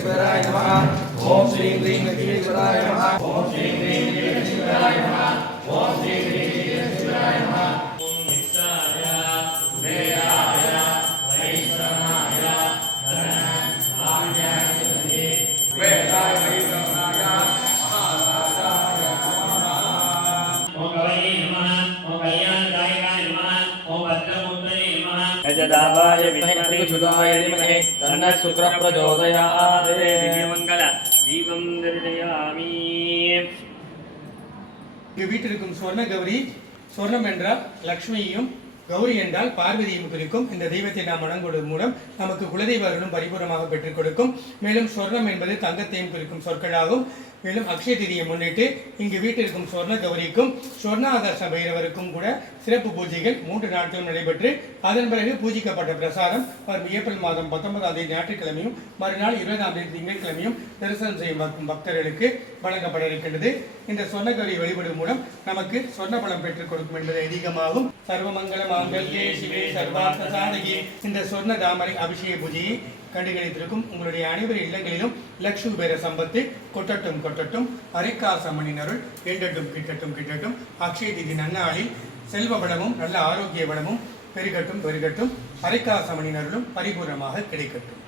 विघ्नेश्वराय नमः। ओम श्री ह्रीं विघ्नेश्वराय नमः। ओम श्री ह्रीं विघ्नेश्वराय नमः। ओम श्री ह्रीं विघ्नेश्वराय नमः। ओम नित्याय वेदाय वैष्णवाय धनाय वेदाय वैष्णवाय महाराजाय नमः। ओम कवये नमः। ओम कल्याणदायकाय नमः। ओम भद्रमूर्तये नमः। यजदावाय विद्महे सुदाय धीमहि तन्नः शुक्रः प्रचोदयात्। दिव्यमंगल दीपं दर्शयामि। வீட்டிற்கும் சொர்ண கௌரி, சொர்ணம் என்றால் லக்ஷ்மியையும் கௌரி என்றால் பார்வதியும் குறிக்கும். இந்த தெய்வத்தை நாம் வணங்குவதன் மூலம் நமக்கு குலதெய்வ அருளும் பரிபூர்ணமாக பெற்றுக் கொடுக்கும். மேலும் சொர்ணம் என்பது தங்கத்தையும் குறிக்கும் சொற்களாகும். மேலும் அக்ஷய திதியை முன்னிட்டு இங்கு வீட்டிற்கும் சொர்ண கௌரிக்கும் சொர்ணாகர்ஷ பைரவருக்கும் கூட சிறப்பு பூஜைகள் 3 நாட்களும் நடைபெற்று அதன் பிறகு பூஜிக்கப்பட்ட பிரசாதம் வரும் ஏப்ரல் மாதம் 19ஆம் தேதி ஞாயிற்றுக்கிழமையும் மறுநாள் 20ஆம் தேதி திங்கட்கிழமையும் தரிசனம் செய்யும் பக்தர்களுக்கு வழங்கப்பட இருக்கின்றது. இந்த சொர்ண கௌரி வழிபடும் மூலம் நமக்கு சொர்ண பலம் பெற்றுக் கொடுக்கும் என்பது அதிகமாகும். சர்வமங்கல மாங்கல்யே சிவே சர்வார்த்த சாதகி. இந்த சொர்ண தாமரை அபிஷேக பூஜையை கண்டுகளித்திருக்கும் உங்களுடைய அனைவரின் இல்லங்களிலும் லக்ஷ்மி பேர சம்பத்து கொட்டட்டும் கொட்டட்டும். அரைக்காசமணின் அருள் எண்டட்டும் கிட்டட்டும் கிட்டட்டும். அக்ஷய திதி நன்னாளில் செல்வ வளமும் நல்ல ஆரோக்கிய வளமும் பெருகட்டும் பெருகட்டும். அரைக்காசமணின் அருளும் பரிபூர்ணமாக கிடைக்கட்டும்.